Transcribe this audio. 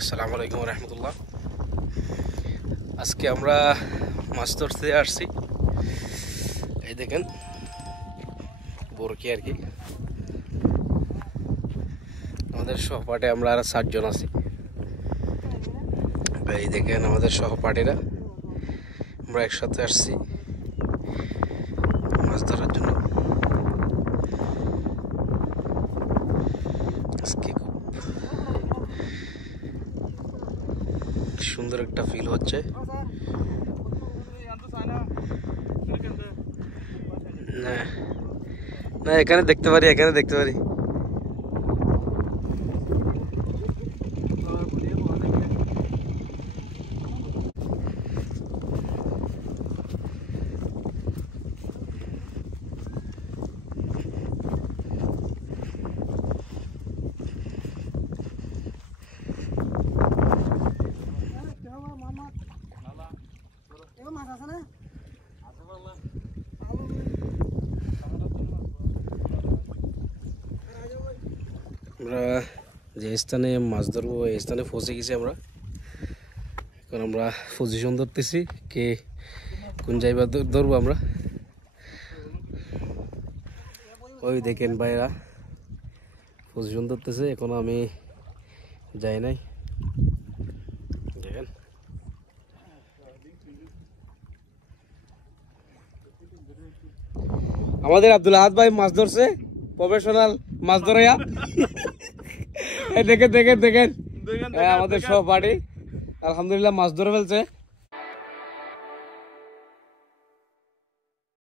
আসসালামু আলাইকুম রহমতুল্লাহ। আজকে আমরা মাছ ধরতে আসছি। এই দেখেন বরকি আর কি। আমাদের সহপাঠে আমরা আর 7 জন আছি। এই দেখেন আমাদের সহপাঠীরা, আমরা একসাথে আসছি মাছ ধরার জন্য। আজকে খুব সুন্দর একটা ফিল হচ্ছে। না না, এখানে দেখতে পারি, এখানে দেখতে পারি। আমরা যে স্থানে মাছ ধরবো এই স্থানে পৌঁছে গেছি আমরা। এখন আমরা পজিশন ধরতেছি, কে কোন জায়গা ধরবো আমরা। ওই দেখেন ভাইরা পজিশন ধরতেছে, এখন আমি যাই নাই। দেখেন আমাদের আব্দুল আহাদ ভাই মাছ ধরছে, প্রফেশনাল মাছ ধরাইয়া। দেখেন দেখেন দেখেন আমাদের সহপাঠী আলহামদুলিল্লাহ মাছ ধরে ফেলছে।